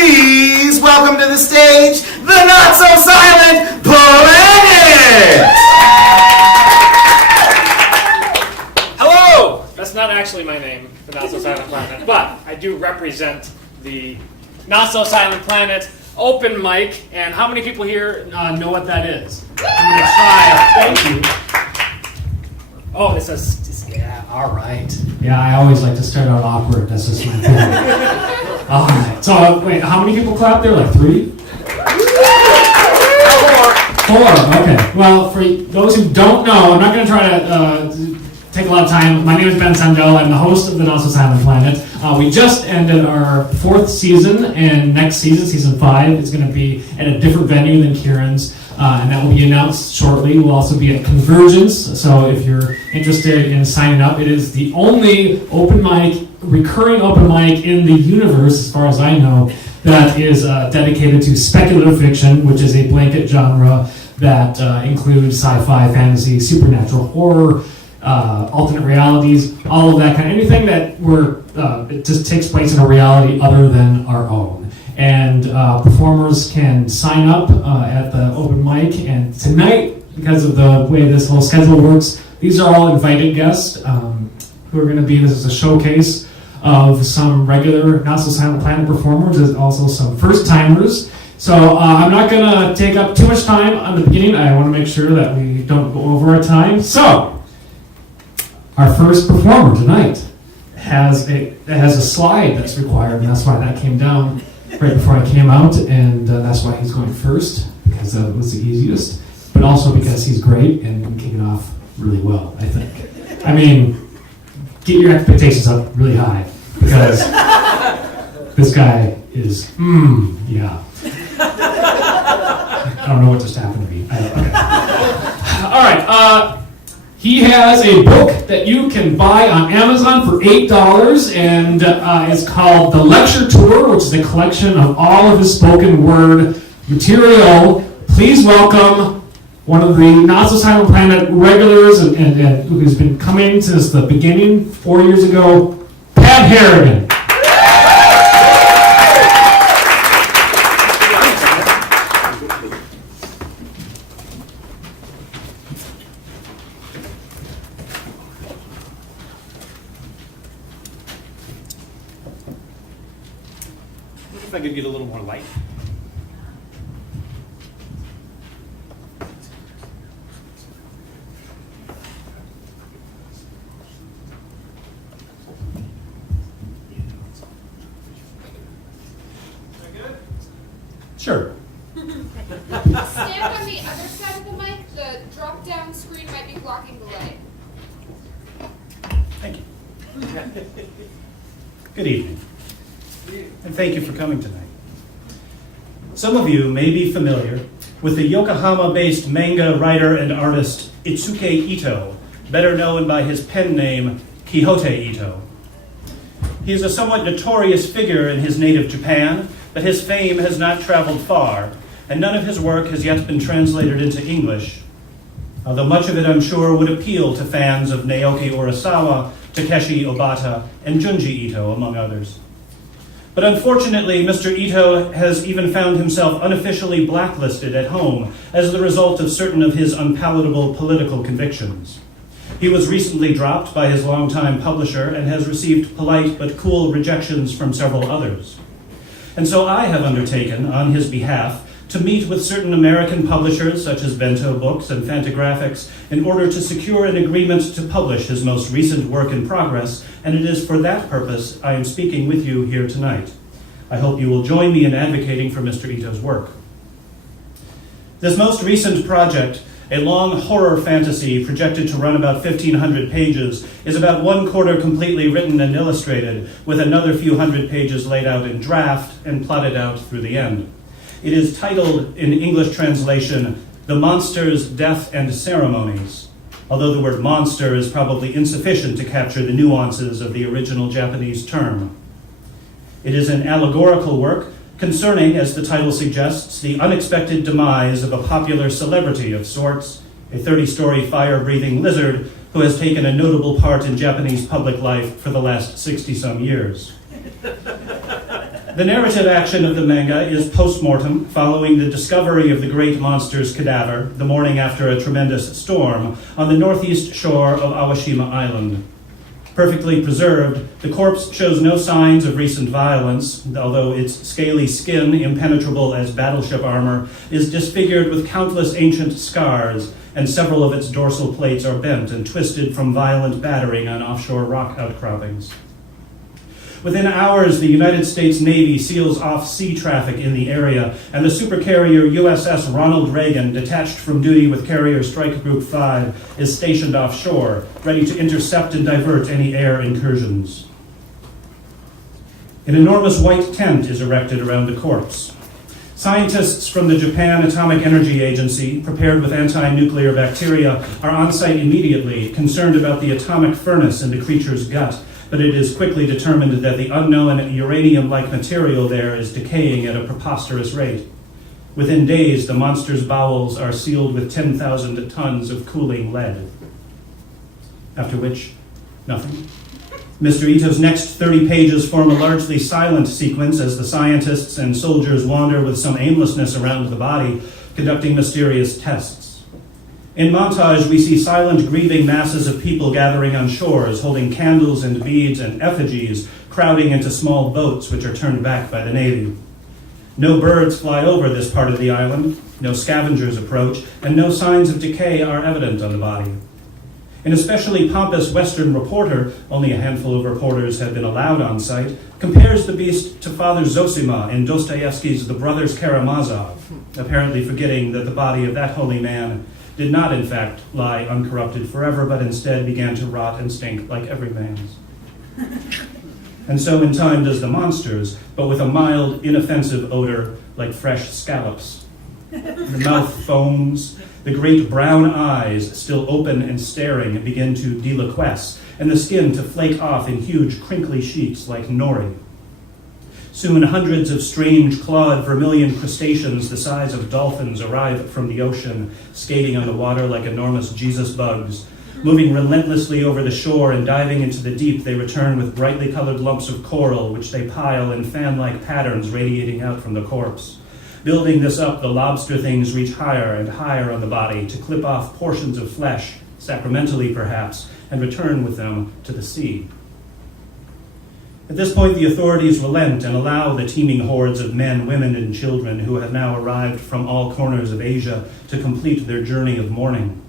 Please welcome to the stage the not-so-silent Planet! Hello! That's not actually my name, the Not-So-Silent Planet, but I do represent the Not-So-Silent Planet open mic, and how many people here know what that is? I'm going to try. Thank you. Oh, it says, yeah, all right. Yeah, I always like to start out awkward. That's just my thing. All right. So, wait, how many people clapped there? Like 3? 4. Okay. Well, for those who don't know, I'm not going to try to take a lot of time. My name is Ben Sandel. I'm the host of the Not-So-Silent Planet. We just ended our 4th season, and next season, season 5, is going to be at a different venue than Kieran's. And that will be announced shortly. We'll also be at Convergence, so if you're interested in signing up, it is the only open mic, recurring open mic in the universe, as far as I know, that is dedicated to speculative fiction, which is a blanket genre that includes sci-fi, fantasy, supernatural, horror, alternate realities, all of that kind of anything that it just takes place in a reality other than our own. And performers can sign up at the open mic. And tonight, because of the way this whole schedule works, these are all invited guests who are going to be, this is a showcase of some regular Not-So-Silent Planet performers, and also some first-timers. So I'm not going to take up too much time on the beginning. I want to make sure that we don't go over our time. So, our first performer tonight has a slide that's required, and that's why that came down right before I came out, and that's why he's going first, because that was the easiest, but also because he's great and kicking off really well, I think. I mean, get your expectations up really high, because this guy is, yeah. I don't know what just happened to me. Okay. All right, he has a book that you can buy on Amazon for $8, and it's called The Lecture Tour, which is a collection of all of his spoken word material. Please welcome one of the Not-So-Silent Planet regulars and who's been coming since the beginning 4 years ago, Pat Harrigan. If I could get a little more light. Sure. Stand on the other side of the mic. The drop-down screen might be blocking the light. Thank you. Good evening. And thank you for coming tonight. Some of you may be familiar with the Yokohama-based manga writer and artist Itsuke Ito, better known by his pen name Quixote Ito. He is a somewhat notorious figure in his native Japan, but his fame has not traveled far, and none of his work has yet been translated into English, although much of it, I'm sure, would appeal to fans of Naoki Urasawa, Takeshi Obata, and Junji Ito, among others. But unfortunately, Mr. Ito has even found himself unofficially blacklisted at home as the result of certain of his unpalatable political convictions. He was recently dropped by his longtime publisher and has received polite but cool rejections from several others. And so I have undertaken, on his behalf, to meet with certain American publishers, such as Bento Books and Fantagraphics, in order to secure an agreement to publish his most recent work in progress, and it is for that purpose I am speaking with you here tonight. I hope you will join me in advocating for Mr. Ito's work. This most recent project, a long horror fantasy projected to run about 1,500 pages, is about 1/4 completely written and illustrated, with another few hundred pages laid out in draft and plotted out through the end. It is titled, in English translation, The Monsters, Death, and Ceremonies, although the word monster is probably insufficient to capture the nuances of the original Japanese term. It is an allegorical work concerning, as the title suggests, the unexpected demise of a popular celebrity of sorts, a 30-story fire-breathing lizard who has taken a notable part in Japanese public life for the last 60-some years. The narrative action of the manga is post-mortem, following the discovery of the great monster's cadaver the morning after a tremendous storm on the northeast shore of Awashima Island. Perfectly preserved, the corpse shows no signs of recent violence, although its scaly skin, impenetrable as battleship armor, is disfigured with countless ancient scars, and several of its dorsal plates are bent and twisted from violent battering on offshore rock outcroppings. Within hours, the United States Navy seals off sea traffic in the area, and the supercarrier USS Ronald Reagan, detached from duty with Carrier Strike Group 5, is stationed offshore, ready to intercept and divert any air incursions. An enormous white tent is erected around the corpse. Scientists from the Japan Atomic Energy Agency, prepared with anti-nuclear bacteria, are on site immediately, concerned about the atomic furnace in the creature's gut, but it is quickly determined that the unknown uranium-like material there is decaying at a preposterous rate. Within days, the monster's bowels are sealed with 10,000 tons of cooling lead. After which, nothing. Mr. Ito's next 30 pages form a largely silent sequence as the scientists and soldiers wander with some aimlessness around the body, conducting mysterious tests. In montage, we see silent, grieving masses of people gathering on shores, holding candles and beads and effigies, crowding into small boats which are turned back by the Navy. No birds fly over this part of the island, no scavengers approach, and no signs of decay are evident on the body. An especially pompous Western reporter, only a handful of reporters have been allowed on site, compares the beast to Father Zosima in Dostoevsky's The Brothers Karamazov, apparently forgetting that the body of that holy man did not, in fact, lie uncorrupted forever, but instead began to rot and stink like every man's. And so in time does the monster's, but with a mild, inoffensive odor like fresh scallops. The mouth foams, the great brown eyes, still open and staring, begin to deliquesce, and the skin to flake off in huge, crinkly sheets like nori. Soon hundreds of strange, clawed vermilion crustaceans the size of dolphins arrive from the ocean, skating on the water like enormous Jesus bugs. Moving relentlessly over the shore and diving into the deep, they return with brightly colored lumps of coral, which they pile in fan-like patterns radiating out from the corpse. Building this up, the lobster things reach higher and higher on the body to clip off portions of flesh, sacramentally perhaps, and return with them to the sea. At this point, the authorities relent and allow the teeming hordes of men, women, and children who have now arrived from all corners of Asia to complete their journey of mourning.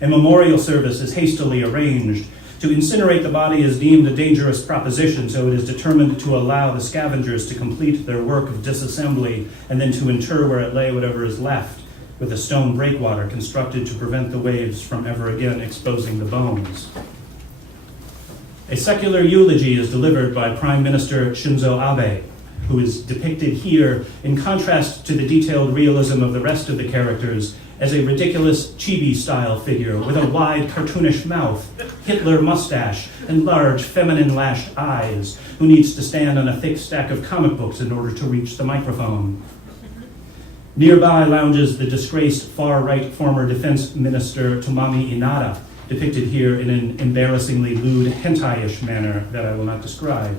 A memorial service is hastily arranged. To incinerate the body is deemed a dangerous proposition, so it is determined to allow the scavengers to complete their work of disassembly and then to inter where it lay whatever is left, with a stone breakwater constructed to prevent the waves from ever again exposing the bones. A secular eulogy is delivered by Prime Minister Shinzo Abe, who is depicted here, in contrast to the detailed realism of the rest of the characters, as a ridiculous chibi-style figure with a wide, cartoonish mouth, Hitler mustache, and large, feminine-lashed eyes, who needs to stand on a thick stack of comic books in order to reach the microphone. Nearby lounges the disgraced far-right former defense minister Tomomi Inada, depicted here in an embarrassingly lewd, hentai-ish manner that I will not describe.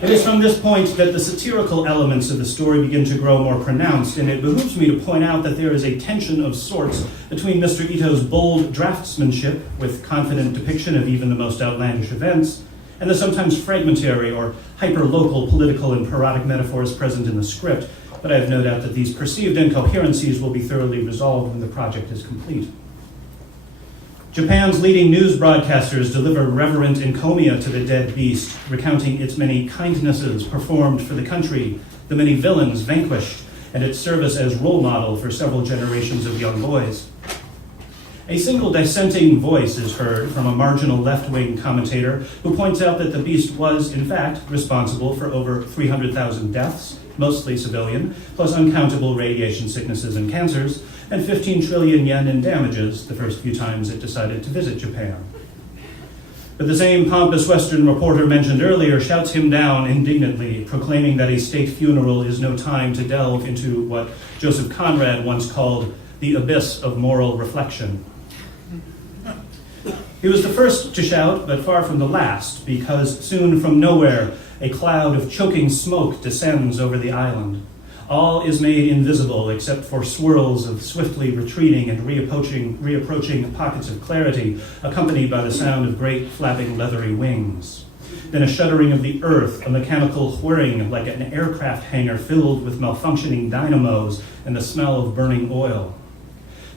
It is from this point that the satirical elements of the story begin to grow more pronounced, and it behooves me to point out that there is a tension of sorts between Mr. Ito's bold draftsmanship, with confident depiction of even the most outlandish events, and the sometimes fragmentary or hyper-local political and parodic metaphors present in the script, but I have no doubt that these perceived incoherencies will be thoroughly resolved when the project is complete. Japan's leading news broadcasters deliver reverent encomia to the dead beast, recounting its many kindnesses performed for the country, the many villains vanquished, and its service as role model for several generations of young boys. A single dissenting voice is heard from a marginal left-wing commentator who points out that the beast was, in fact, responsible for over 300,000 deaths, mostly civilian, plus uncountable radiation sicknesses and cancers, and 15 trillion yen in damages the first few times it decided to visit Japan. But the same pompous Western reporter mentioned earlier shouts him down indignantly, proclaiming that a state funeral is no time to delve into what Joseph Conrad once called the abyss of moral reflection. He was the first to shout, but far from the last, because soon from nowhere, A cloud of choking smoke descends over the island. All is made invisible except for swirls of swiftly retreating and reapproaching pockets of clarity, accompanied by the sound of great flapping leathery wings. Then a shuddering of the earth, a mechanical whirring like an aircraft hangar filled with malfunctioning dynamos and the smell of burning oil.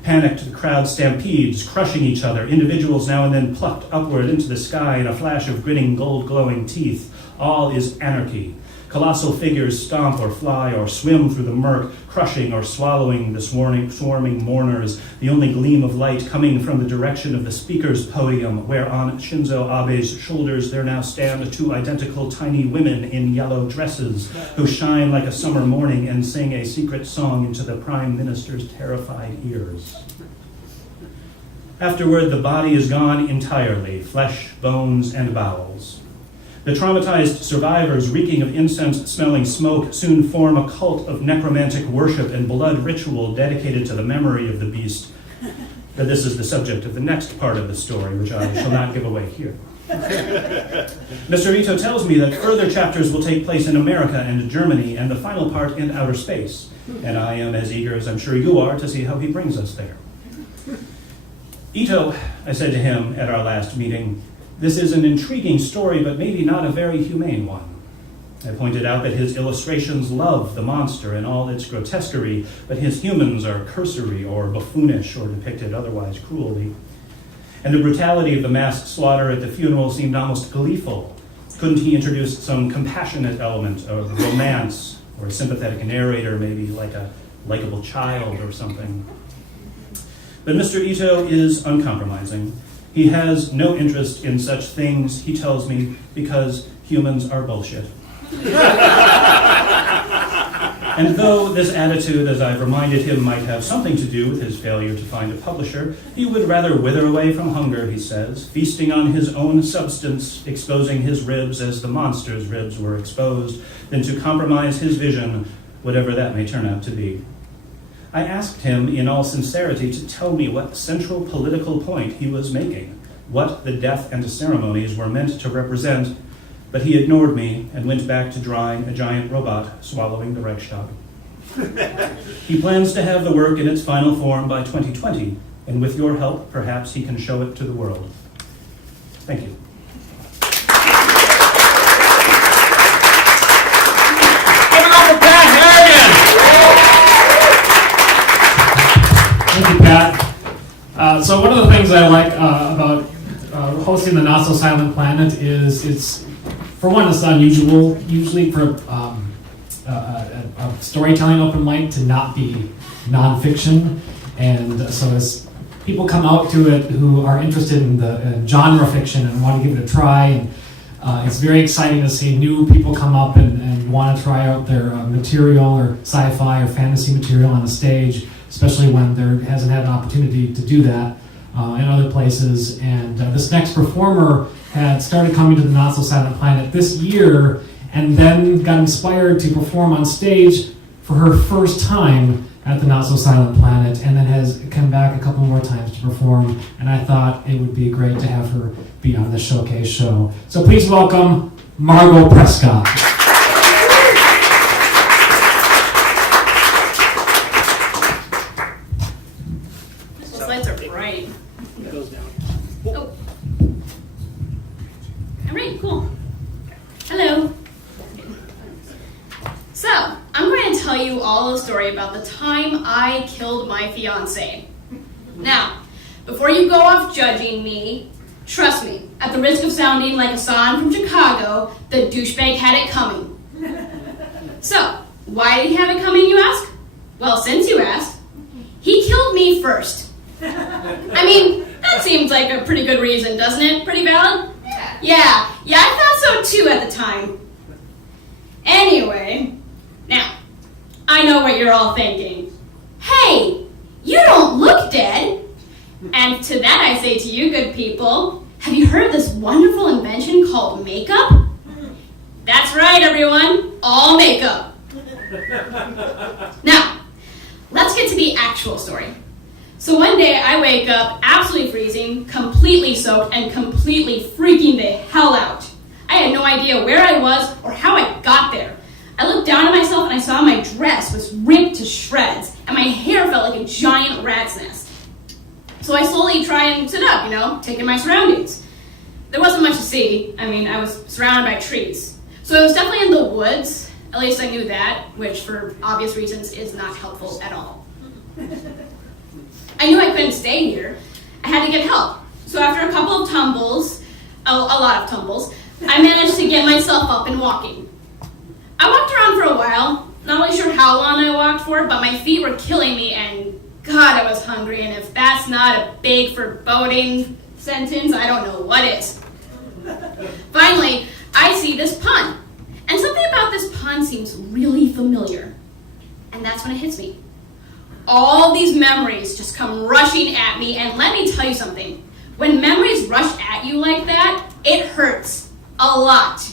Panicked, the crowd stampedes, crushing each other, individuals now and then plucked upward into the sky in a flash of grinning gold-glowing teeth. All is anarchy. Colossal figures stomp or fly or swim through the murk, crushing or swallowing the swarming mourners, the only gleam of light coming from the direction of the speaker's podium, where on Shinzo Abe's shoulders there now stand two identical tiny women in yellow dresses, who shine like a summer morning and sing a secret song into the Prime Minister's terrified ears. Afterward, the body is gone entirely, flesh, bones, and bowels. The traumatized survivors, reeking of incense-smelling smoke, soon form a cult of necromantic worship and blood ritual dedicated to the memory of the beast. But this is the subject of the next part of the story, which I shall not give away here. Mr. Ito tells me that further chapters will take place in America and Germany, and the final part in outer space. And I am as eager as I'm sure you are to see how he brings us there. Ito, I said to him at our last meeting, this is an intriguing story, but maybe not a very humane one. I pointed out that his illustrations love the monster and all its grotesquerie, but his humans are cursory or buffoonish or depicted otherwise cruelly. And the brutality of the mass slaughter at the funeral seemed almost gleeful. Couldn't he introduce some compassionate element of romance or a sympathetic narrator, maybe like a likable child or something? But Mr. Ito is uncompromising. He has no interest in such things, he tells me, because humans are bullshit. And though this attitude, as I've reminded him, might have something to do with his failure to find a publisher, he would rather wither away from hunger, he says, feasting on his own substance, exposing his ribs as the monster's ribs were exposed, than to compromise his vision, whatever that may turn out to be. I asked him in all sincerity to tell me what central political point he was making, what the death and ceremonies were meant to represent, but he ignored me and went back to drawing a giant robot swallowing the Reichstag. He plans to have the work in its final form by 2020, and with your help, perhaps he can show it to the world. Thank you. Thank you, Pat. So one of the things I like about hosting the Not So Silent Planet is for one, it's unusual usually for a storytelling open mic to not be nonfiction, and so as people come out to it who are interested in the genre fiction and want to give it a try, and it's very exciting to see new people come up and want to try out their material or sci-fi or fantasy material on the stage, especially when there hasn't had an opportunity to do that in other places. And this next performer had started coming to the Not So Silent Planet this year and then got inspired to perform on stage for her first time at the Not So Silent Planet, and then has come back a couple more times to perform, and I thought it would be great to have her be on the showcase show. So please welcome Margot Prescott. Those lights are bright. It goes down. Oh. All right, cool. Hello. So, I'm going to tell you all a story about the time I killed my fiance. Now, before you go off judging me, trust me, at the risk of sounding like Hassan from Chicago, the douchebag had it coming. So, why did he have it coming, you ask? Well, since you asked, he killed me first. I mean, that seems like a pretty good reason, doesn't it? Pretty valid? Yeah, I thought so too at the time. Anyway, now, I know what you're all thinking. Hey, you don't look dead. And to that I say to you good people, have you heard of this wonderful invention called makeup? That's right, everyone, all makeup. Now, let's get to the actual story. So one day I wake up absolutely freezing, completely soaked, and completely freaking the hell out. I had no idea where I was or how I got there. I looked down at myself and I saw my dress was ripped to shreds and my hair felt like a giant rat's nest. So I slowly try and sit up, taking my surroundings. There wasn't much to see. I was surrounded by trees. So I was definitely in the woods. At least I knew that, which for obvious reasons is not helpful at all. I knew I couldn't stay here. I had to get help. So after a couple of tumbles, a lot of tumbles, I managed to get myself up and walking. I walked around for a while, not really sure how long I walked for, but my feet were killing me and God, I was hungry, and if that's not a big foreboding sentence, I don't know what is. Finally, I see this pun, and something about this pun seems really familiar, and that's when it hits me. All these memories just come rushing at me, and let me tell you something. When memories rush at you like that, it hurts a lot.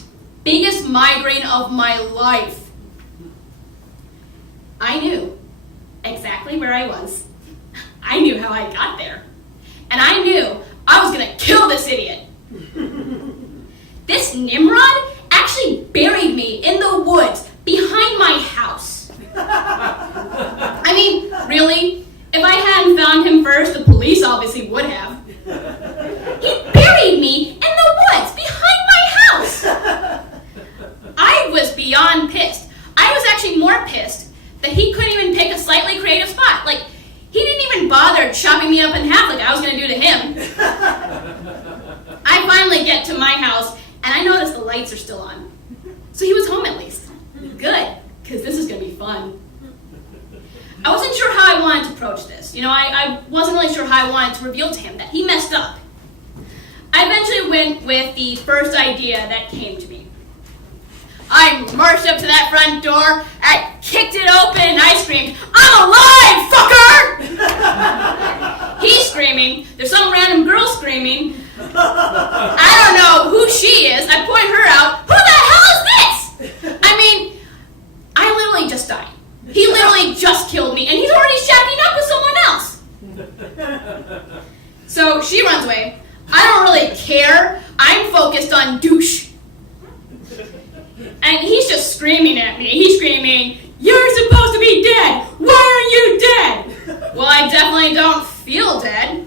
Biggest migraine of my life. I knew exactly where I was. I knew how I got there. And I knew I was gonna kill this idiot. This Nimrod actually buried me in the woods behind my house. Really? If I hadn't found him first, the police obviously would have. He buried me in the woods behind my house. I was beyond pissed. I was actually more pissed that he couldn't even pick a slightly creative spot. He didn't even bother chopping me up in half like I was going to do to him. I finally get to my house, and I notice the lights are still on. So he was home at least. Good, because this is going to be fun. I wasn't sure how I wanted to approach this. I wasn't really sure how I wanted to reveal to him that he messed up. I eventually went with the first idea that came to me. I marched up to that front door, I kicked it open, and I screamed, "I'm alive, fucker!" He's screaming, there's some random girl screaming. I don't know who she is, I point her out, who the hell is this? I literally just died. He literally just killed me, and he's already shacking up with someone else. So she runs away. I don't really care, I'm focused on douche. And he's just screaming at me. He's screaming, "You're supposed to be dead! Why are you dead?" Well, I definitely don't feel dead.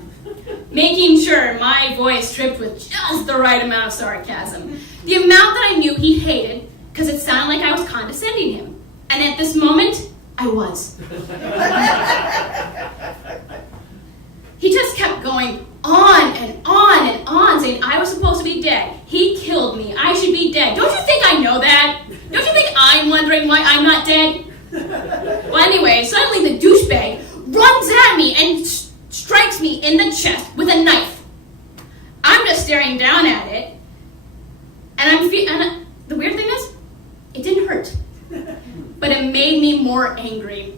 Making sure my voice dripped with just the right amount of sarcasm. The amount that I knew he hated, because it sounded like I was condescending him. And at this moment, I was. He just kept going on and on and on, saying I was supposed to be dead. He killed me. I should be dead. Don't you think I know that? Don't you think I'm wondering why I'm not dead? Well, anyway, suddenly the douchebag runs at me and strikes me in the chest with a knife. I'm just staring down at it, and the weird thing is, it didn't hurt, but it made me more angry.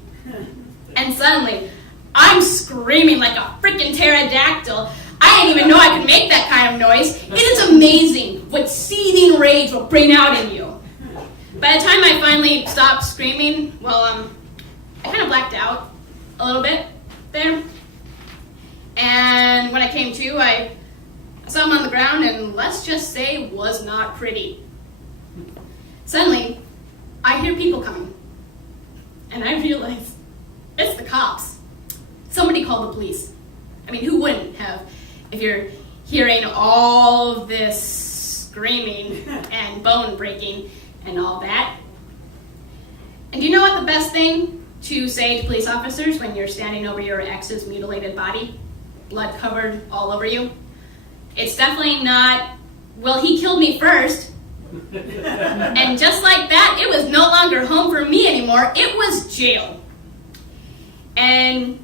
And suddenly, I'm screaming like a freaking pterodactyl. I didn't even know I could make that kind of noise. It is amazing what seething rage will bring out in you. By the time I finally stopped screaming, I kind of blacked out a little bit there. And when I came to, I saw him on the ground, and let's just say was not pretty. Suddenly, I hear people coming, and I realize it's the cops. Somebody called the police. Who wouldn't have if you're hearing all of this screaming and bone breaking and all that? And do you know what the best thing to say to police officers when you're standing over your ex's mutilated body, blood covered all over you? It's definitely not, "Well, he killed me first." And just like that, it was no longer home for me anymore. It was jail. And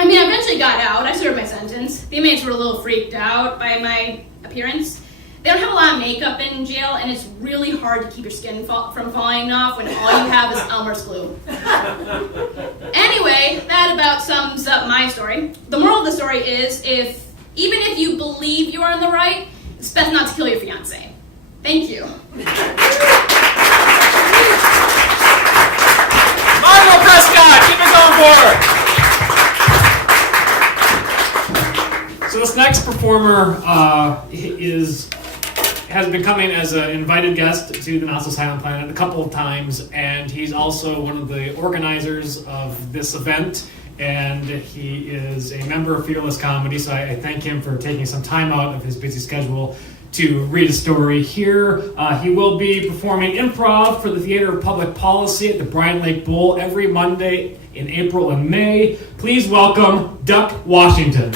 I eventually got out. I served my sentence. The inmates were a little freaked out by my appearance. They don't have a lot of makeup in jail, and it's really hard to keep your skin from falling off when all you have is Elmer's glue. Anyway, that about sums up my story. The moral of the story is, even if you believe you are in the right, it's best not to kill your fiancé. Thank you. Michael Prescott, keep it going forward. So this next performer is has been coming as an invited guest to the Not So Silent Planet a couple of times, and he's also one of the organizers of this event, and he is a member of Fearless Comedy, so I thank him for taking some time out of his busy schedule to read a story here. He will be performing improv for the Theater of Public Policy at the Bryan Lake Bowl every Monday in April and May. Please welcome Duck Washington.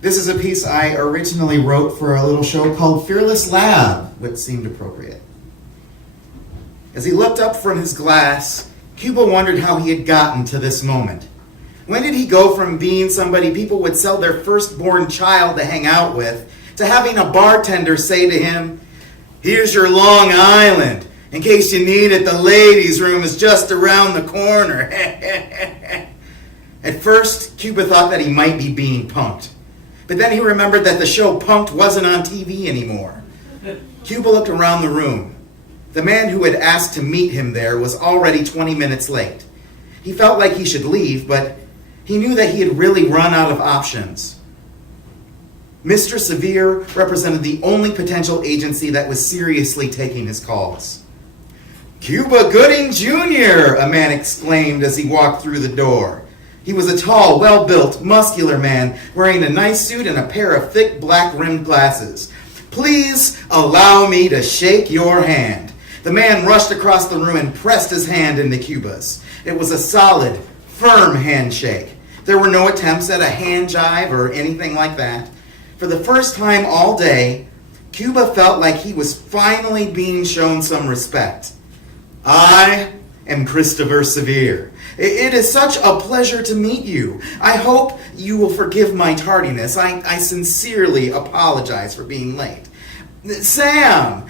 This is a piece I originally wrote for a little show called Fearless Lab, which seemed appropriate. As he looked up from his glass, Cuba wondered how he had gotten to this moment. When did he go from being somebody people would sell their firstborn child to hang out with, to having a bartender say to him, "Here's your Long Island. In case you need it, the ladies' room is just around the corner." At first, Cuba thought that he might be being punked. But then he remembered that the show Punked wasn't on TV anymore. Cuba looked around the room. The man who had asked to meet him there was already 20 minutes late. He felt like he should leave, but he knew that he had really run out of options. Mr. Severe represented the only potential agency that was seriously taking his calls. "Cuba Gooding Jr., a man exclaimed as he walked through the door. He was a tall, well-built, muscular man wearing a nice suit and a pair of thick black-rimmed glasses. "Please allow me to shake your hand." The man rushed across the room and pressed his hand into Cuba's. It was a solid, firm handshake. There were no attempts at a hand jive or anything like that. For the first time all day, Cuba felt like he was finally being shown some respect. "I am Christopher Severe. It is such a pleasure to meet you. I hope you will forgive my tardiness. I sincerely apologize for being late. Sam,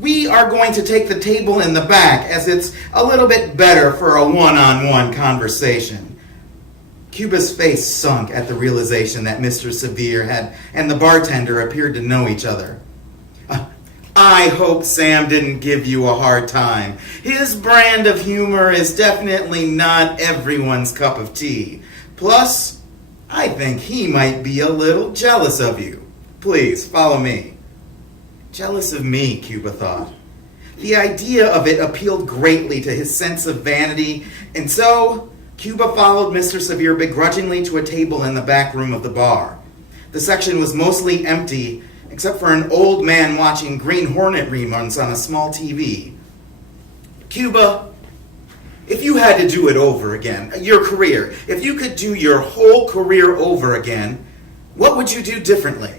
we are going to take the table in the back as it's a little bit better for a one-on-one conversation." Cuba's face sunk at the realization that Mr. Severe and the bartender appeared to know each other. "I hope Sam didn't give you a hard time. His brand of humor is definitely not everyone's cup of tea. Plus, I think he might be a little jealous of you. Please, follow me." Jealous of me, Cuba thought. The idea of it appealed greatly to his sense of vanity, and so Cuba followed Mr. Severe begrudgingly to a table in the back room of the bar. The section was mostly empty, except for an old man watching Green Hornet reruns on a small TV. "Cuba, if you had to do it over again, your career, if you could do your whole career over again, what would you do differently?"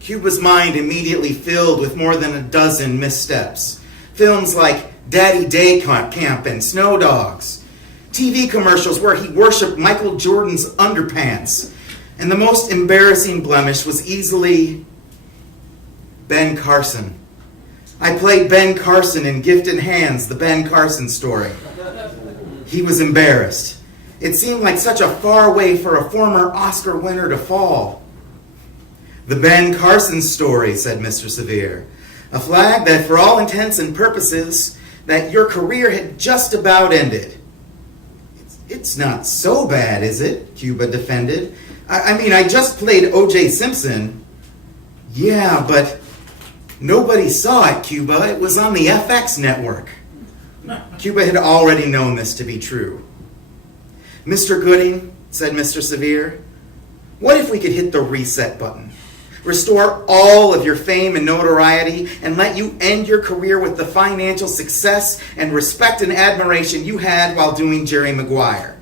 Cuba's mind immediately filled with more than a dozen missteps. Films like Daddy Day Camp and Snow Dogs. TV commercials where he worshipped Michael Jordan's underpants. And the most embarrassing blemish was easily Ben Carson. I played Ben Carson in Gifted Hands, the Ben Carson story. He was embarrassed. It seemed like such a far way for a former Oscar winner to fall. "The Ben Carson story," said Mr. Severe. "A flag that for all intents and purposes that your career had just about ended." It's not so bad, is it?" Cuba defended. I mean, I just played O.J. Simpson." "Yeah, but nobody saw it, Cuba. It was on the FX network." Cuba had already known this to be true. "Mr. Gooding," said Mr. Severe, "what if we could hit the reset button? Restore all of your fame and notoriety and let you end your career with the financial success and respect and admiration you had while doing Jerry Maguire.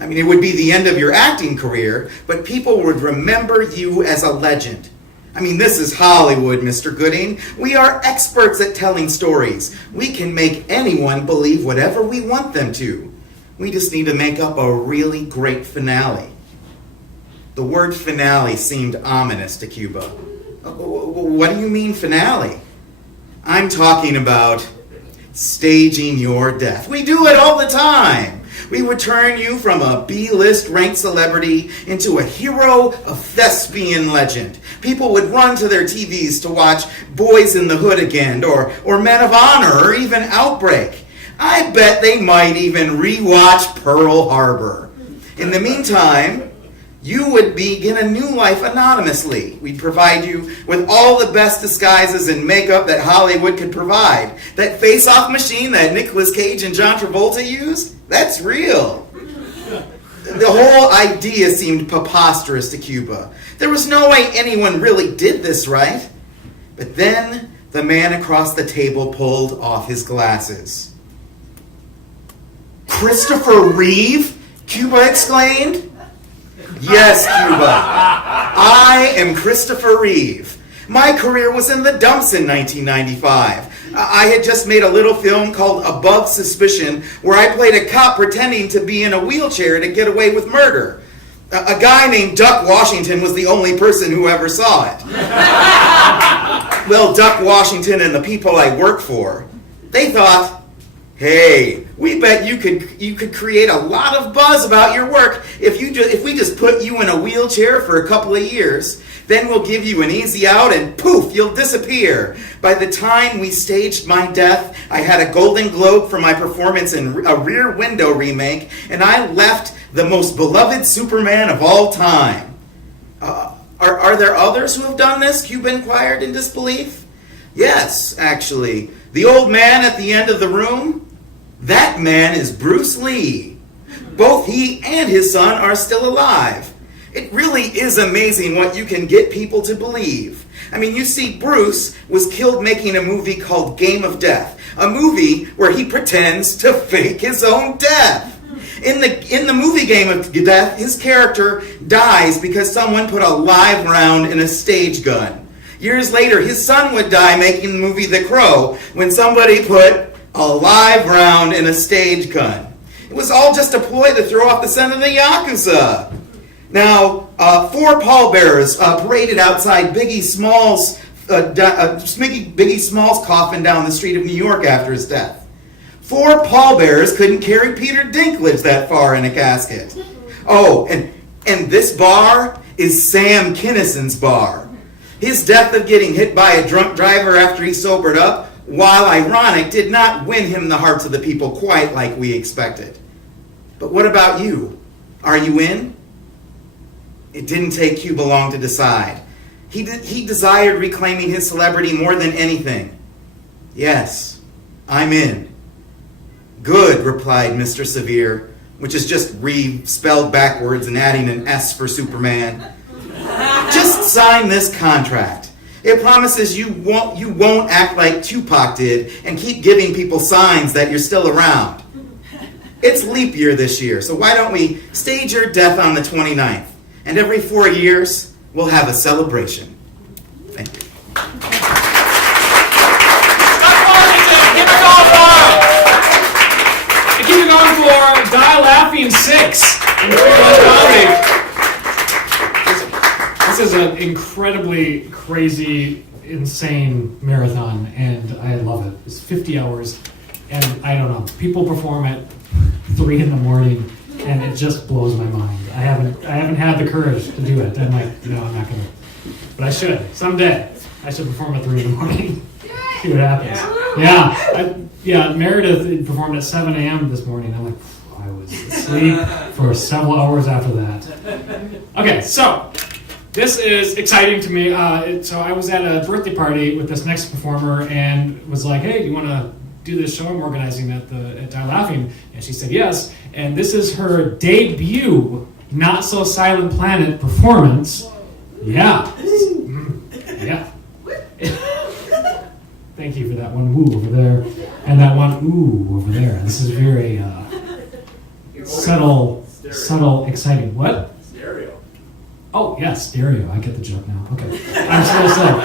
I mean, it would be the end of your acting career, but people would remember you as a legend. I mean, this is Hollywood, Mr. Gooding. We are experts at telling stories. We can make anyone believe whatever we want them to. We just need to make up a really great finale." The word finale seemed ominous to Cuba. "What do you mean finale?" "I'm talking about staging your death. We do it all the time. We would turn you from a B-list ranked celebrity into a hero of thespian legend. People would run to their TVs to watch Boys in the Hood again, or Men of Honor, or even Outbreak. I bet they might even rewatch Pearl Harbor. In the meantime, you would begin a new life anonymously. We'd provide you with all the best disguises and makeup that Hollywood could provide. That face-off machine that Nicolas Cage and John Travolta used, that's real. The whole idea seemed preposterous to Cuba. There was no way anyone really did this right. But then the man across the table pulled off his glasses. "Christopher Reeve?" Cuba exclaimed. "Yes, Cuba. I am Christopher Reeve. My career was in the dumps in 1995. I had just made a little film called Above Suspicion, where I played a cop pretending to be in a wheelchair to get away with murder. A guy named Duck Washington was the only person who ever saw it. Well, Duck Washington and the people I work for, they thought, hey, we bet you could create a lot of buzz about your work if we just put you in a wheelchair for a couple of years. Then we'll give you an easy out and poof, you'll disappear. By the time we staged my death, I had a Golden Globe for my performance in a Rear Window remake, and I left the most beloved Superman of all time." Are there others who have done this? Cuba inquired in disbelief. "Yes, actually. The old man at the end of the room? That man is Bruce Lee. Both he and his son are still alive. It really is amazing what you can get people to believe. I mean, you see, Bruce was killed making a movie called Game of Death, a movie where he pretends to fake his own death. In the movie Game of Death, his character dies because someone put a live round in a stage gun. Years later, his son would die making the movie The Crow when somebody put a live round in a stage gun. It was all just a ploy to throw off the scent of the Yakuza. Now, 4 pallbearers paraded outside Biggie Smalls' coffin down the street of New York after his death. 4 pallbearers couldn't carry Peter Dinklage that far in a casket. Oh, and this bar is Sam Kinnison's bar. His death of getting hit by a drunk driver after he sobered up, while ironic, did not win him the hearts of the people quite like we expected. But what about you? Are you in? It didn't take Cuba long to decide. He desired reclaiming his celebrity more than anything. "Yes, I'm in." "Good," replied Mr. Severe, which is just Reeve spelled backwards and adding an S for Superman. "Just sign this contract. It promises you won't act like Tupac did and keep giving people signs that you're still around. It's leap year this year, so why don't we stage your death on the 29th? And every 4 years, we'll have a celebration." Thank you. Keep it going for Die Laughing 6. This is an incredibly crazy, insane marathon, and I love it. It's 50 hours, and I don't know. People perform at 3 in the morning, and it just blows my mind. I haven't had the courage to do it. I'm like, I'm not gonna. But I should someday. I should perform at 3 in the morning. See what happens. Yeah. Meredith performed at 7 a.m. this morning. I'm like, I was asleep for several hours after that. Okay, so this is exciting to me. So I was at a birthday party with this next performer and was like, hey, do you want to do this show I'm organizing at Die Laughing? And she said yes. And this is her debut Not So Silent Planet performance. Yeah. Yeah. Thank you for that one woo over there and that one ooh over there. This is very subtle, exciting. What? Stereo. Oh, yeah, stereo. I get the joke now. Okay. I'm so.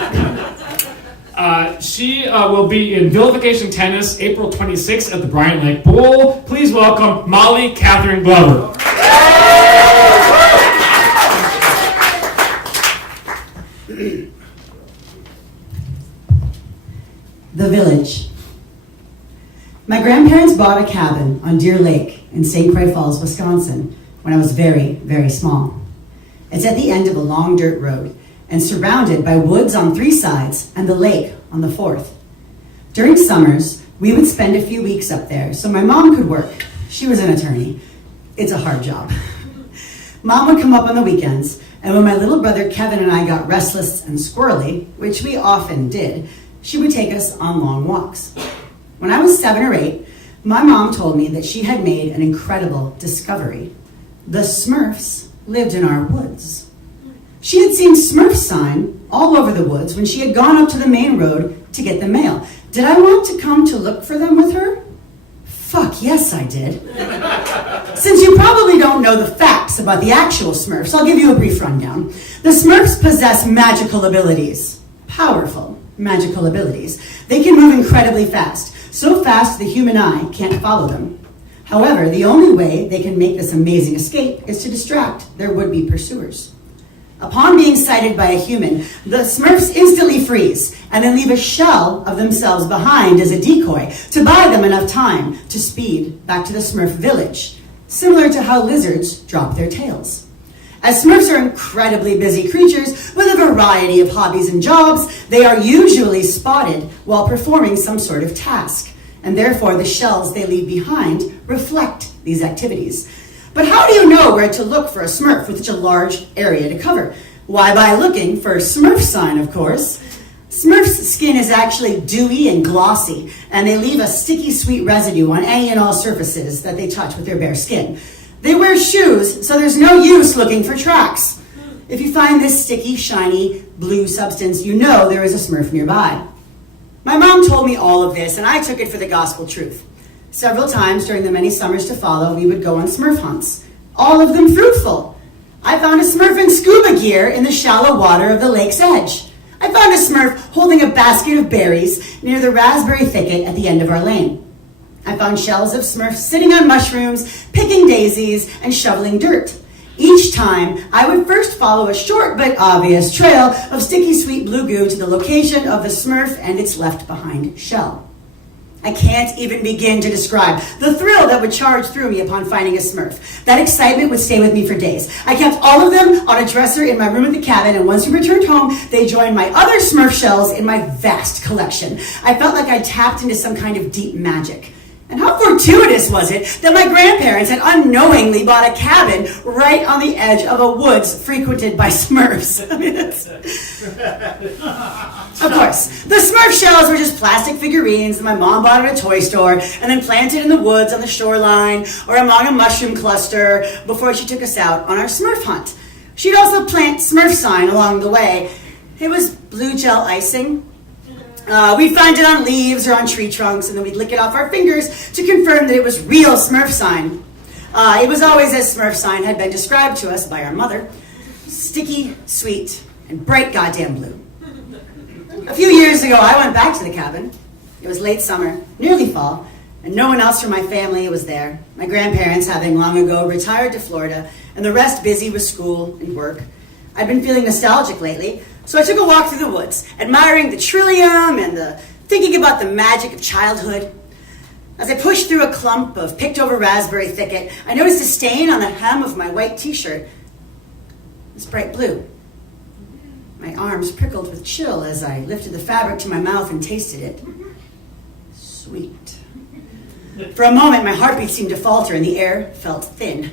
She will be in Vilification Tennis April 26th at the Bryant Lake Bowl. Please welcome Molly Catherine Glover. The Village. My grandparents bought a cabin on Deer Lake in St. Croix Falls, Wisconsin, when I was very, very small. It's at the end of a long dirt road and surrounded by woods on 3 sides and the lake on the 4th. During summers, we would spend a few weeks up there so my mom could work. She was an attorney. It's a hard job. Mom would come up on the weekends, and when my little brother Kevin and I got restless and squirrely, which we often did, she would take us on long walks. When I was 7 or 8, my mom told me that she had made an incredible discovery. The Smurfs lived in our woods. She had seen Smurf sign all over the woods when she had gone up to the main road to get the mail. Did I want to come to look for them with her? Fuck, yes I did. Since you probably don't know the facts about the actual Smurfs, I'll give you a brief rundown. The Smurfs possess magical abilities. Powerful magical abilities. They can move incredibly fast. So fast the human eye can't follow them. However, the only way they can make this amazing escape is to distract their would-be pursuers. Upon being sighted by a human, the Smurfs instantly freeze and then leave a shell of themselves behind as a decoy to buy them enough time to speed back to the Smurf village, similar to how lizards drop their tails. As Smurfs are incredibly busy creatures with a variety of hobbies and jobs, they are usually spotted while performing some sort of task, and therefore the shells they leave behind reflect these activities. But how do you know where to look for a Smurf with such a large area to cover? Why, by looking for Smurf sign, of course. Smurf's skin is actually dewy and glossy, and they leave a sticky sweet residue on any and all surfaces that they touch with their bare skin. They wear shoes, so there's no use looking for tracks. If you find this sticky, shiny, blue substance, you know there is a Smurf nearby. My mom told me all of this, and I took it for the gospel truth. Several times during the many summers to follow, we would go on Smurf hunts, all of them fruitful. I found a Smurf in scuba gear in the shallow water of the lake's edge. I found a Smurf holding a basket of berries near the raspberry thicket at the end of our lane. I found shells of Smurfs sitting on mushrooms, picking daisies, and shoveling dirt. Each time, I would first follow a short but obvious trail of sticky sweet blue goo to the location of the Smurf and its left behind shell. I can't even begin to describe the thrill that would charge through me upon finding a Smurf. That excitement would stay with me for days. I kept all of them on a dresser in my room at the cabin, and once we returned home, they joined my other Smurf shells in my vast collection. I felt like I tapped into some kind of deep magic. And how fortuitous was it that my grandparents had unknowingly bought a cabin right on the edge of a woods frequented by Smurfs. I mean, of course, the Smurf shells were just plastic figurines that my mom bought at a toy store and then planted in the woods on the shoreline or among a mushroom cluster before she took us out on our Smurf hunt. She'd also plant Smurf sign along the way. It was blue gel icing. We'd find it on leaves or on tree trunks, and then we'd lick it off our fingers to confirm that it was real Smurf sign. It was always as Smurf sign had been described to us by our mother. Sticky, sweet, and bright goddamn blue. A few years ago, I went back to the cabin. It was late summer, nearly fall, and no one else from my family was there. My grandparents having long ago retired to Florida, and the rest busy with school and work. I'd been feeling nostalgic lately, so I took a walk through the woods, admiring the trillium and thinking about the magic of childhood. As I pushed through a clump of picked-over raspberry thicket, I noticed a stain on the hem of my white t-shirt. It was bright blue. My arms prickled with chill as I lifted the fabric to my mouth and tasted it. Sweet. For a moment, my heartbeat seemed to falter and the air felt thin.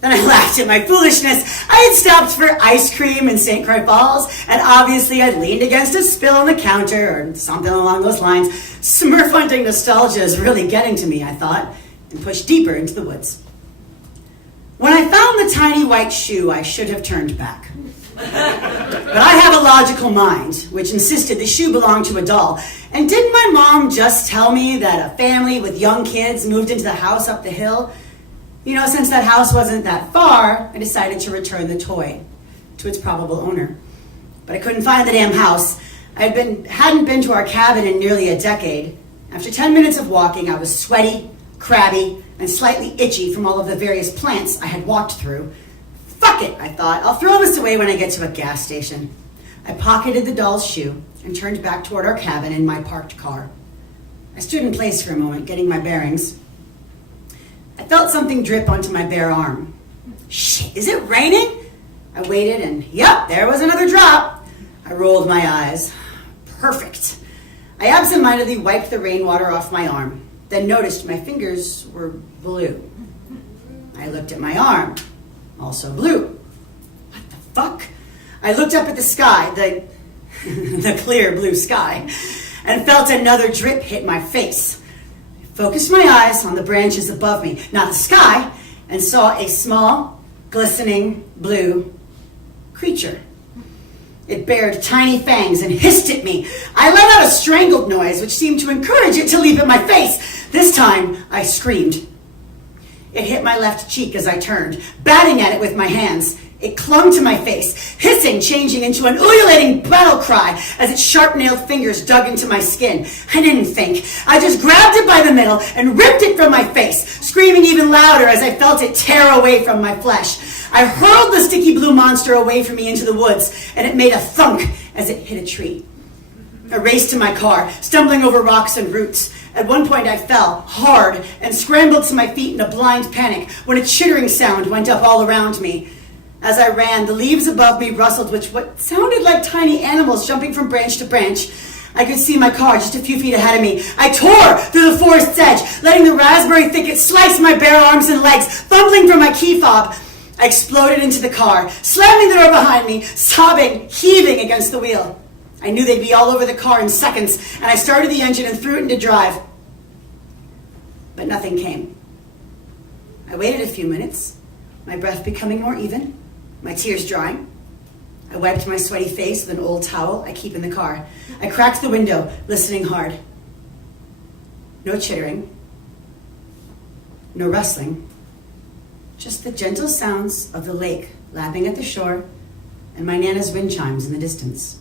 Then I laughed at my foolishness. I had stopped for ice cream in St. Croix Falls, and obviously I'd leaned against a spill on the counter or something along those lines. Smurf hunting nostalgia is really getting to me, I thought, and pushed deeper into the woods. When I found the tiny white shoe, I should have turned back. But I have a logical mind, which insisted the shoe belonged to a doll. And didn't my mom just tell me that a family with young kids moved into the house up the hill? You know, since that house wasn't that far, I decided to return the toy to its probable owner. But I couldn't find the damn house. I hadn't been to our cabin in nearly a decade. After 10 minutes of walking, I was sweaty, crabby, and slightly itchy from all of the various plants I had walked through. Fuck it, I thought. I'll throw this away when I get to a gas station. I pocketed the doll's shoe and turned back toward our cabin in my parked car. I stood in place for a moment, getting my bearings. I felt something drip onto my bare arm. Shit, is it raining? I waited and, yep, there was another drop. I rolled my eyes. Perfect. I absentmindedly wiped the rainwater off my arm, then noticed my fingers were blue. I looked at my arm. also blue. What the fuck? I looked up at the sky, the clear blue sky, and felt another drip hit my face. I focused my eyes on the branches above me, not the sky, and saw a small, glistening blue creature. It bared tiny fangs and hissed at me. I let out a strangled noise, which seemed to encourage it to leap at my face. This time, I screamed. It hit my left cheek as I turned, batting at it with my hands. It clung to my face, hissing, changing into an ululating battle cry as its sharp-nailed fingers dug into my skin. I didn't think. I just grabbed it by the middle and ripped it from my face, screaming even louder as I felt it tear away from my flesh. I hurled the sticky blue monster away from me into the woods, and it made a thunk as it hit a tree. I raced to my car, stumbling over rocks and roots. At one point I fell hard and scrambled to my feet in a blind panic when a chittering sound went up all around me. As I ran, the leaves above me rustled with what sounded like tiny animals jumping from branch to branch. I could see my car just a few feet ahead of me. I tore through the forest's edge, letting the raspberry thicket slice my bare arms and legs, fumbling for my key fob. I exploded into the car, slamming the door behind me, sobbing, heaving against the wheel. I knew they'd be all over the car in seconds, and I started the engine and threw it into drive. But nothing came. I waited a few minutes, my breath becoming more even, my tears drying. I wiped my sweaty face with an old towel I keep in the car. I cracked the window, listening hard. No chittering. No rustling. Just the gentle sounds of the lake lapping at the shore and my Nana's wind chimes in the distance.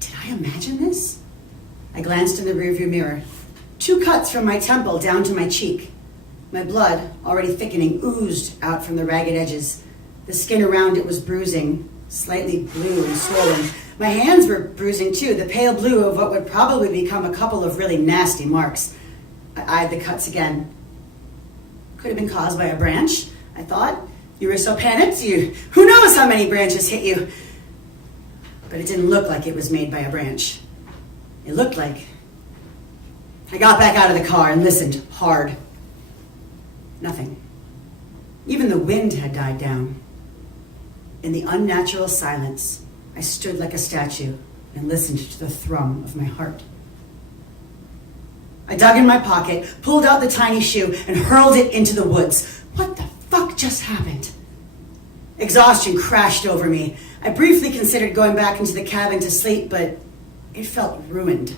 Did I imagine this? I glanced in the rearview mirror. 2 cuts from my temple down to my cheek. My blood, already thickening, oozed out from the ragged edges. The skin around it was bruising, slightly blue and swollen. My hands were bruising too, the pale blue of what would probably become a couple of really nasty marks. I eyed the cuts again. Could have been caused by a branch, I thought. You were so panicked, who knows how many branches hit you? But it didn't look like it was made by a branch. It looked like... I got back out of the car and listened hard. Nothing. Even the wind had died down. In the unnatural silence, I stood like a statue and listened to the thrum of my heart. I dug in my pocket, pulled out the tiny shoe, and hurled it into the woods. What the fuck just happened? Exhaustion crashed over me. I briefly considered going back into the cabin to sleep, but it felt ruined.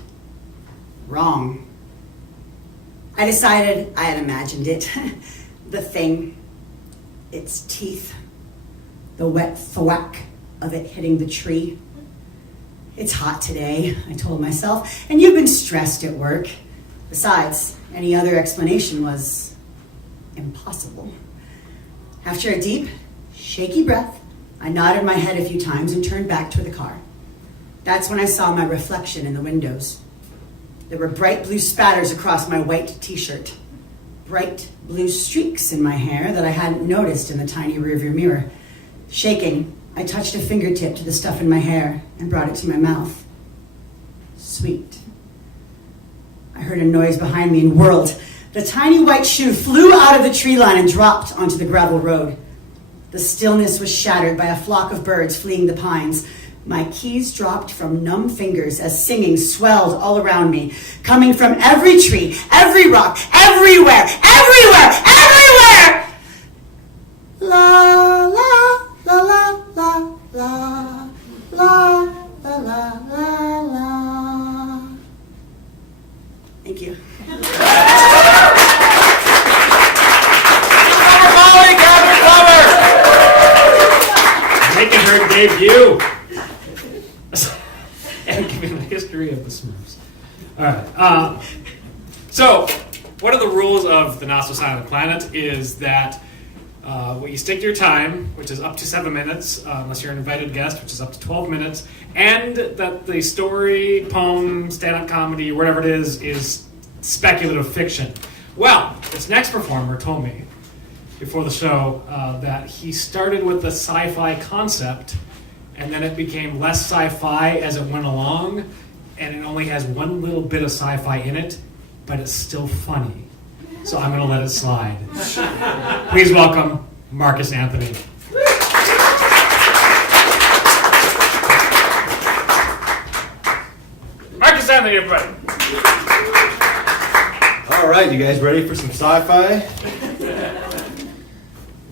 Wrong. I decided I had imagined it. The thing. Its teeth. The wet thwack of it hitting the tree. It's hot today, I told myself, and you've been stressed at work. Besides, any other explanation was impossible. After a deep, shaky breath, I nodded my head a few times and turned back toward the car. That's when I saw my reflection in the windows. There were bright blue spatters across my white t-shirt. Bright blue streaks in my hair that I hadn't noticed in the tiny rearview mirror. Shaking, I touched a fingertip to the stuff in my hair and brought it to my mouth. Sweet. I heard a noise behind me and whirled. The tiny white shoe flew out of the tree line and dropped onto the gravel road. The stillness was shattered by a flock of birds fleeing the pines. My keys dropped from numb fingers as singing swelled all around me, coming from every tree, every rock, everywhere, everywhere, everywhere! La, la, la, la, la, la, la, la, la, la, la. Thank you. Making her debut. And giving the history of the Smurfs. All right. So, one of the rules of the Not So Silent Planet is that you stick to your time, which is up to 7 minutes, unless you're an invited guest, which is up to 12 minutes, and that the story, poem, stand-up comedy, whatever it is speculative fiction. Well, this next performer told me before the show that he started with the sci-fi concept, and then it became less sci-fi as it went along, and it only has one little bit of sci-fi in it, but it's still funny. So I'm going to let it slide. Please welcome Marcus Anthony. Marcus Anthony, everybody. All right, you guys ready for some sci-fi?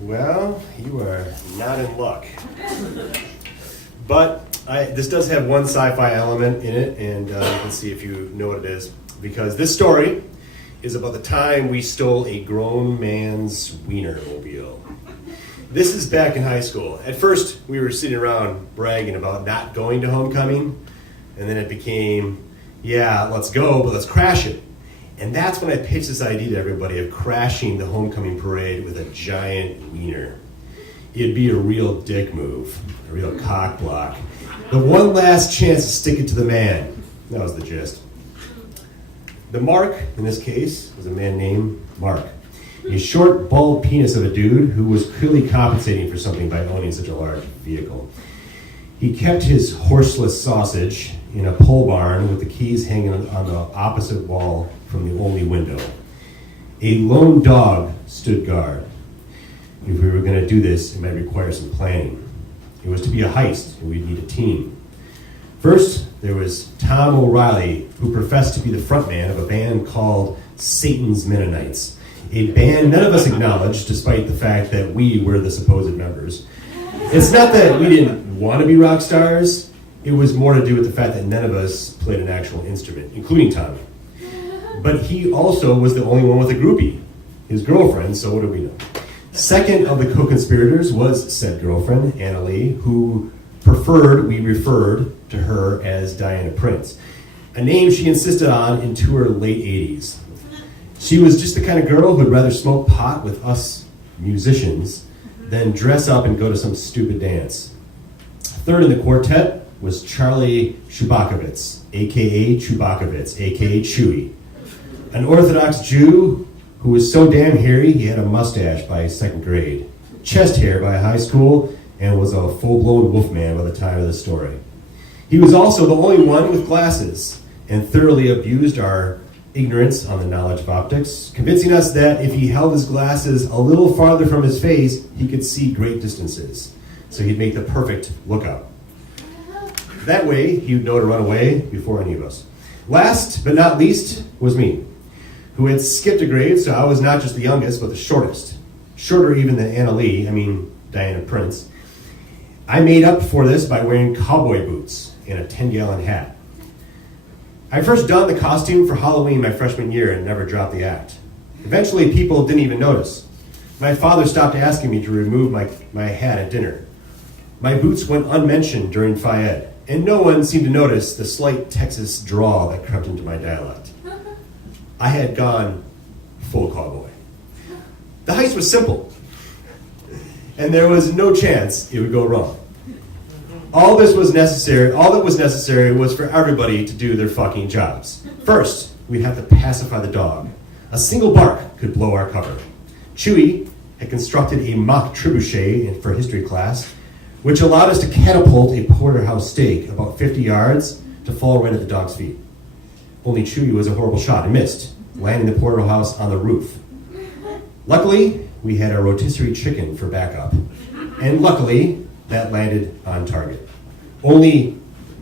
Well, you are not in luck. But this does have one sci-fi element in it, and you can see if you know what it is. Because this story is about the time we stole a grown man's Wienermobile. This is back in high school. At first, we were sitting around bragging about not going to homecoming, and then it became, yeah, let's go, but let's crash it. And that's when I pitched this idea to everybody of crashing the homecoming parade with a giant wiener. It'd be a real dick move, a real cock block. The one last chance to stick it to the man. That was the gist. The mark, in this case, was a man named Mark. A short, bald penis of a dude who was clearly compensating for something by owning such a large vehicle. He kept his horseless sausage in a pole barn with the keys hanging on the opposite wall from the only window. A lone dog stood guard. If we were going to do this, it might require some planning. It was to be a heist, and we'd need a team. First, there was Tom O'Reilly, who professed to be the frontman of a band called Satan's Mennonites, a band none of us acknowledged, despite the fact that we were the supposed members. It's not that we didn't want to be rock stars, it was more to do with the fact that none of us played an actual instrument, including Tommy. But he also was the only one with a groupie, his girlfriend, so what do we know? Second of the co-conspirators was said girlfriend, Anna Lee, who preferred we referred to her as Diana Prince, a name she insisted on into her late 80s. She was just the kind of girl who'd rather smoke pot with us musicians than dress up and go to some stupid dance. Third in the quartet was Charlie Chewbackovitz, a.k.a. Chewbackovitz, a.k.a. Chewy, an Orthodox Jew who was so damn hairy he had a mustache by second grade, chest hair by high school, and was a full-blown wolfman by the time of the story. He was also the only one with glasses and thoroughly abused our ignorance on the knowledge of optics, convincing us that if he held his glasses a little farther from his face, he could see great distances. So he'd make the perfect lookout. That way, he would know to run away before any of us. Last but not least was me, who had skipped a grade, so I was not just the youngest, but the shortest. Shorter even than Anna Lee, Diana Prince. I made up for this by wearing cowboy boots and a 10-gallon hat. I first donned the costume for Halloween my freshman year and never dropped the act. Eventually, people didn't even notice. My father stopped asking me to remove my hat at dinner. My boots went unmentioned during Phi Ed, and no one seemed to notice the slight Texas drawl that crept into my dialect. I had gone full cowboy. The heist was simple, and there was no chance it would go wrong. All that was necessary was for everybody to do their fucking jobs. First, we'd have to pacify the dog. A single bark could blow our cover. Chewy had constructed a mock trebuchet for history class, which allowed us to catapult a porterhouse steak about 50 yards to fall right at the dog's feet. Only Chewy was a horrible shot and missed, landing the porterhouse on the roof. Luckily, we had a rotisserie chicken for backup. And luckily, that landed on target. Only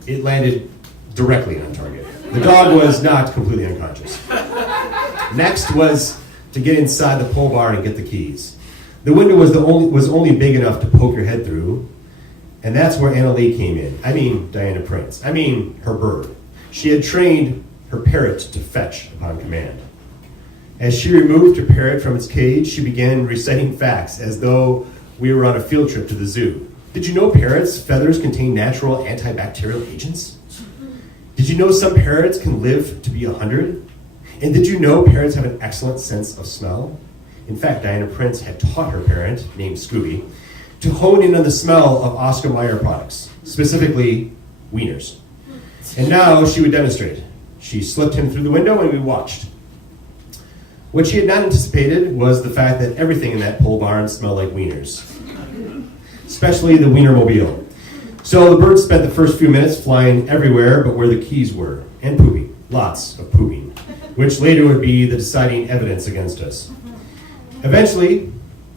it landed directly on target. The dog was not completely unconscious. Next was to get inside the pole barn and get the keys. The window was only big enough to poke your head through, and that's where Anna Lee came in. Diana Prince. Her bird. She had trained her parrot to fetch upon command. As she removed her parrot from its cage, she began reciting facts as though we were on a field trip to the zoo. Did you know parrots' feathers contain natural antibacterial agents? Did you know some parrots can live to be 100? And did you know parrots have an excellent sense of smell? In fact, Diana Prince had taught her parrot, named Scooby, to hone in on the smell of Oscar Mayer products, specifically wieners. And now she would demonstrate. She slipped him through the window and we watched. What she had not anticipated was the fact that everything in that pole barn smelled like wieners, especially the Wienermobile. So the bird spent the first few minutes flying everywhere but where the keys were, and pooping, lots of pooping, which later would be the deciding evidence against us. Eventually,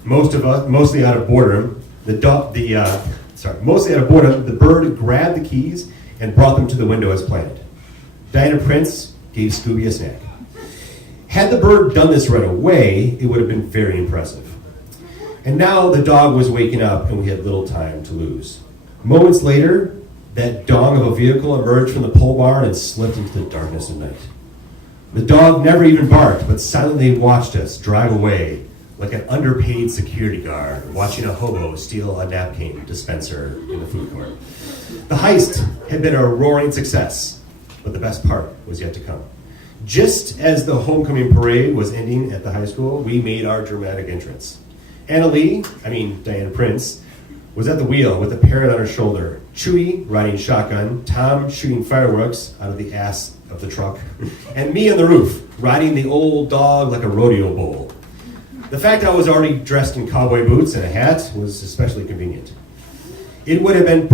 mostly out of boredom, the bird grabbed the keys and brought them to the window as planned. Diana Prince gave Scooby a snack. Had the bird done this right away, it would have been very impressive. And now the dog was waking up and we had little time to lose. Moments later, that dong of a vehicle emerged from the pole barn and slipped into the darkness of night. The dog never even barked, but silently watched us drive away like an underpaid security guard watching a hobo steal a napkin dispenser in the food court. The heist had been a roaring success, but the best part was yet to come. Just as the homecoming parade was ending at the high school, we made our dramatic entrance. Diana Prince, was at the wheel with a parrot on her shoulder, Chewie riding shotgun, Tom shooting fireworks out of the ass of the truck, and me on the roof, riding the old dog like a rodeo bull. The fact I was already dressed in cowboy boots and a hat was especially convenient. It would have been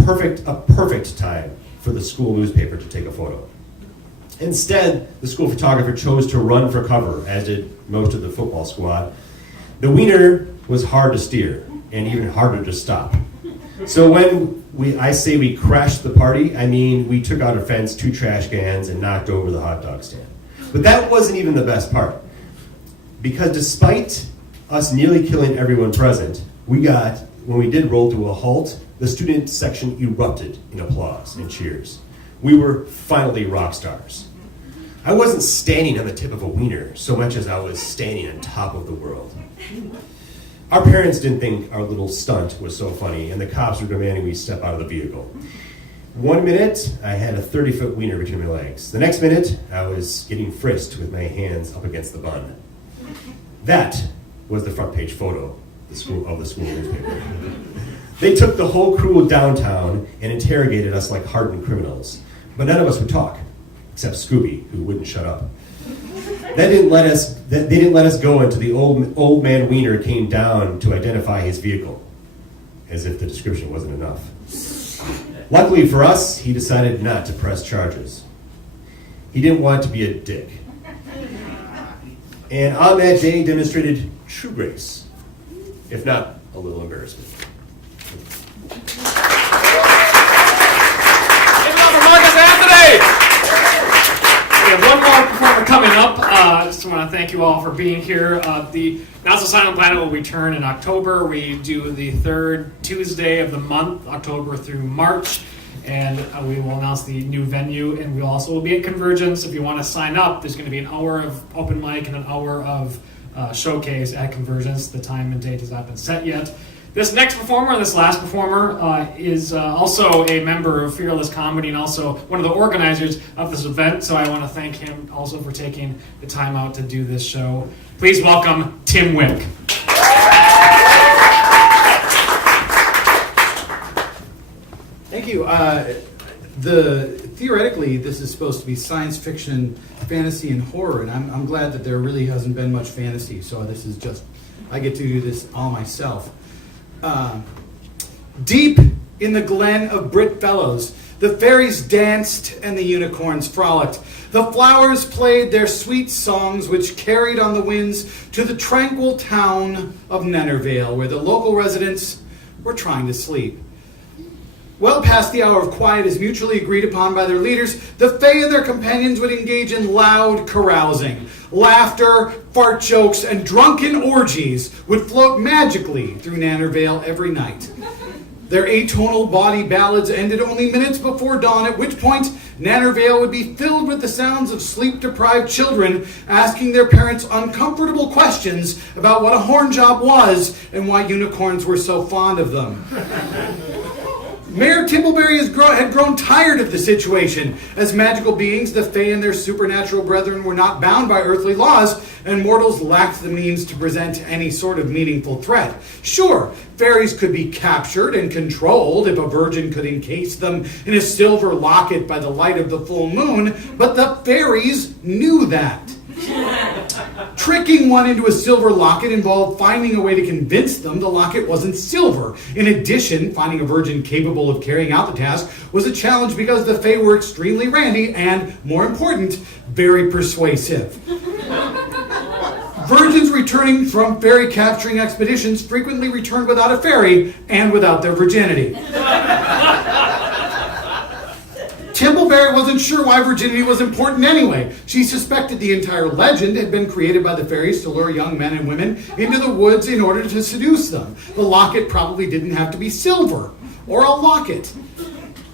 a perfect time for the school newspaper to take a photo. Instead, the school photographer chose to run for cover, as did most of the football squad. The wiener was hard to steer and even harder to stop. So when I say we crashed the party, I mean we took out a fence, 2 trash cans, and knocked over the hot dog stand. But that wasn't even the best part. Because despite us nearly killing everyone present, when we did roll to a halt, the student section erupted in applause and cheers. We were finally rock stars. I wasn't standing on the tip of a wiener so much as I was standing on top of the world. Our parents didn't think our little stunt was so funny, and the cops were demanding we step out of the vehicle. 1 minute, I had a 30-foot wiener between my legs. The next minute, I was getting frisked with my hands up against the bun. That was the front page photo of the school newspaper. They took the whole crew downtown and interrogated us like hardened criminals. But none of us would talk, except Scooby, who wouldn't shut up. They didn't let us go until the old man wiener came down to identify his vehicle, as if the description wasn't enough. Luckily for us, he decided not to press charges. He didn't want to be a dick. And on that day demonstrated true grace, if not a little embarrassment. We have one more performer coming up. I just want to thank you all for being here. The Not So Silent Planet will return in October. We do the third Tuesday of the month, October through March, and we will announce the new venue. And we also will be at Convergence. If you want to sign up, there's going to be an hour of open mic and an hour of showcase at Convergence. The time and date has not been set yet. This next performer, this last performer, is also a member of Fearless Comedy and also one of the organizers of this event. So I want to thank him also for taking the time out to do this show. Please welcome Tim Wick. Thank you. Theoretically, this is supposed to be science fiction, fantasy, and horror, and I'm glad that there really hasn't been much fantasy. So this is just, I get to do this all myself. Deep in the glen of Brit Fellows, the fairies danced and the unicorns frolicked. The flowers played their sweet songs, which carried on the winds to the tranquil town of Nennervale, where the local residents were trying to sleep. Well past the hour of quiet, as mutually agreed upon by their leaders, the Fae and their companions would engage in loud carousing. Laughter, fart jokes, and drunken orgies would float magically through Nannervale every night. Their atonal bawdy ballads ended only minutes before dawn, at which point Nannervale would be filled with the sounds of sleep-deprived children asking their parents uncomfortable questions about what a horn job was and why unicorns were so fond of them. Mayor Timbleberry had grown tired of the situation. As magical beings, the Fae and their supernatural brethren were not bound by earthly laws, and mortals lacked the means to present any sort of meaningful threat. Sure, fairies could be captured and controlled if a virgin could encase them in a silver locket by the light of the full moon, but the fairies knew that. Tricking one into a silver locket involved finding a way to convince them the locket wasn't silver. In addition, finding a virgin capable of carrying out the task was a challenge because the Fae were extremely randy and, more important, very persuasive. Virgins returning from fairy capturing expeditions frequently returned without a fairy and without their virginity. Timbleberry wasn't sure why virginity was important anyway. She suspected the entire legend had been created by the fairies to lure young men and women into the woods in order to seduce them. The locket probably didn't have to be silver or a locket.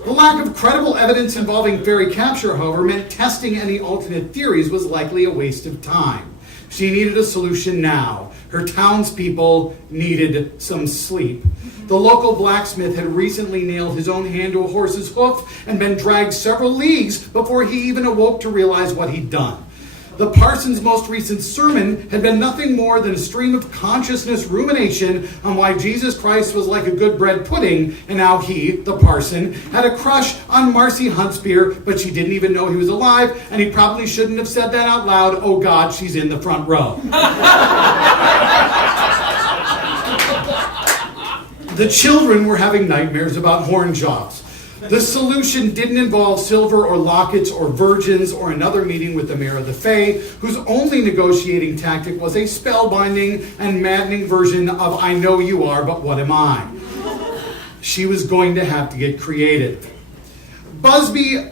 The lack of credible evidence involving fairy capture, however, meant testing any alternate theories was likely a waste of time. She needed a solution now. Her townspeople needed some sleep. The local blacksmith had recently nailed his own hand to a horse's hoof and been dragged several leagues before he even awoke to realize what he'd done. The parson's most recent sermon had been nothing more than a stream of consciousness rumination on why Jesus Christ was like a good bread pudding, and now he, the parson, had a crush on Marcy Huntspear, but she didn't even know he was alive, and he probably shouldn't have said that out loud. Oh God, she's in the front row. The children were having nightmares about horn jobs. The solution didn't involve silver or lockets or virgins or another meeting with the mayor of the Fae, whose only negotiating tactic was a spellbinding and maddening version of I know you are, but what am I? She was going to have to get creative. Busby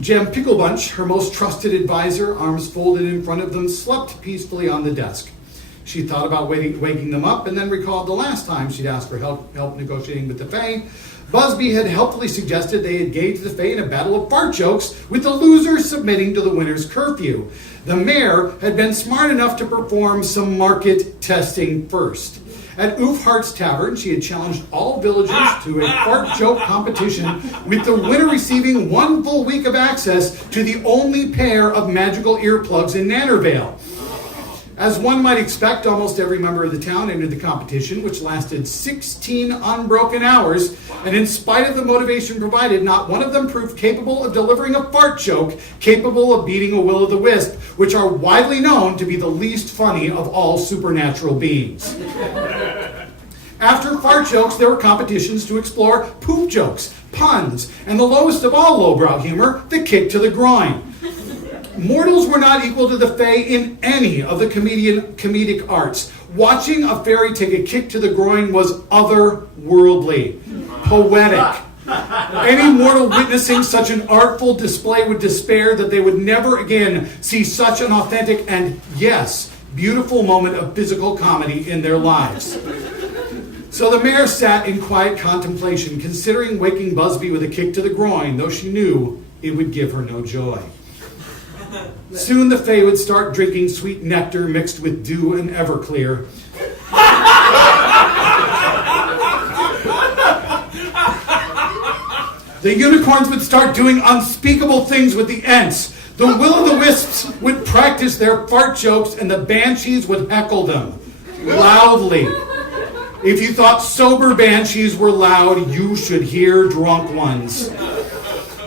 Jem Picklebunch, her most trusted advisor, arms folded in front of them, slept peacefully on the desk. She thought about waking them up and then recalled the last time she'd asked for help negotiating with the Fae. Busby had helpfully suggested they engage the Fae in a battle of fart jokes, with the loser submitting to the winner's curfew. The mayor had been smart enough to perform some market testing first. At Oofhart's Tavern, she had challenged all villagers to a fart joke competition, with the winner receiving 1 full week of access to the only pair of magical earplugs in Nannervale. As one might expect, almost every member of the town entered the competition, which lasted 16 unbroken hours, and in spite of the motivation provided, not one of them proved capable of delivering a fart joke capable of beating a will-o'-the-wisp, which are widely known to be the least funny of all supernatural beings. After fart jokes, there were competitions to explore poop jokes, puns, and the lowest of all lowbrow humor, the kick to the groin. Mortals were not equal to the Fae in any of the comedic arts. Watching a fairy take a kick to the groin was otherworldly, poetic. Any mortal witnessing such an artful display would despair that they would never again see such an authentic and, yes, beautiful moment of physical comedy in their lives. So the mayor sat in quiet contemplation, considering waking Busby with a kick to the groin, though she knew it would give her no joy. Soon the Fae would start drinking sweet nectar mixed with dew and Everclear. The unicorns would start doing unspeakable things with the Ents. The will-o'-the-wisps would practice their fart jokes, and the banshees would heckle them loudly. If you thought sober banshees were loud, you should hear drunk ones.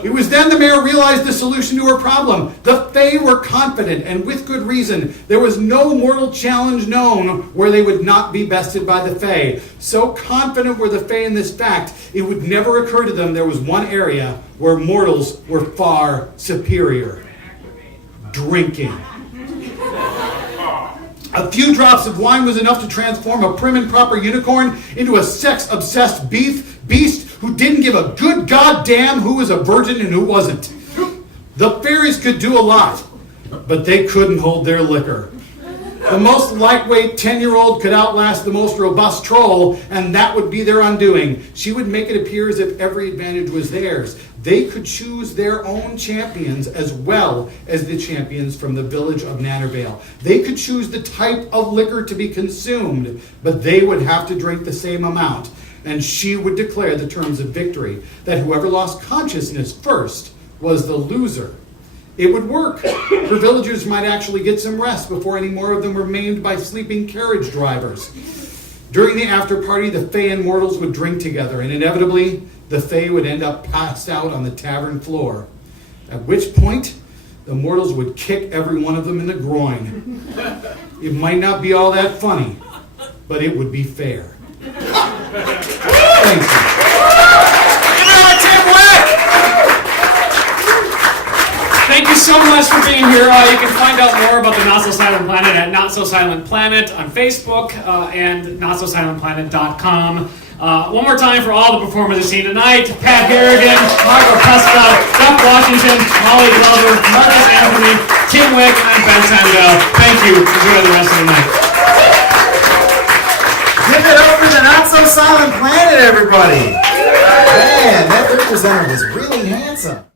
It was then the mayor realized the solution to her problem. The Fae were confident, and with good reason. There was no mortal challenge known where they would not be bested by the Fae. So confident were the Fae in this fact, it would never occur to them there was one area where mortals were far superior. Drinking. A few drops of wine was enough to transform a prim and proper unicorn into a sex-obsessed beast who didn't give a good goddamn who was a virgin and who wasn't. The fairies could do a lot, but they couldn't hold their liquor. The most lightweight 10-year-old could outlast the most robust troll, and that would be their undoing. She would make it appear as if every advantage was theirs. They could choose their own champions as well as the champions from the village of Nannervale. They could choose the type of liquor to be consumed, but they would have to drink the same amount. And she would declare the terms of victory, that whoever lost consciousness first was the loser. It would work. Her villagers might actually get some rest before any more of them were maimed by sleeping carriage drivers. During the after party, the Fae and mortals would drink together, and inevitably, the Fae would end up passed out on the tavern floor. At which point, the mortals would kick every one of them in the groin. It might not be all that funny, but it would be fair. Thank you. Thank Thank you so much for being here. You can find out more about the Not So Silent Planet at Not So Silent Planet on Facebook and NotSoSilentPlanet.com. One more time for all the performers you've seen tonight: Pat Harrigan, Margot Prescott, Jeff Washington, Molly Glover, Marcus Anthony, Tim Wick, and Ben Sandell. Thank you. Enjoy the rest of the night. Give it up for the Not So Silent Planet, everybody! Man, that presenter was really handsome.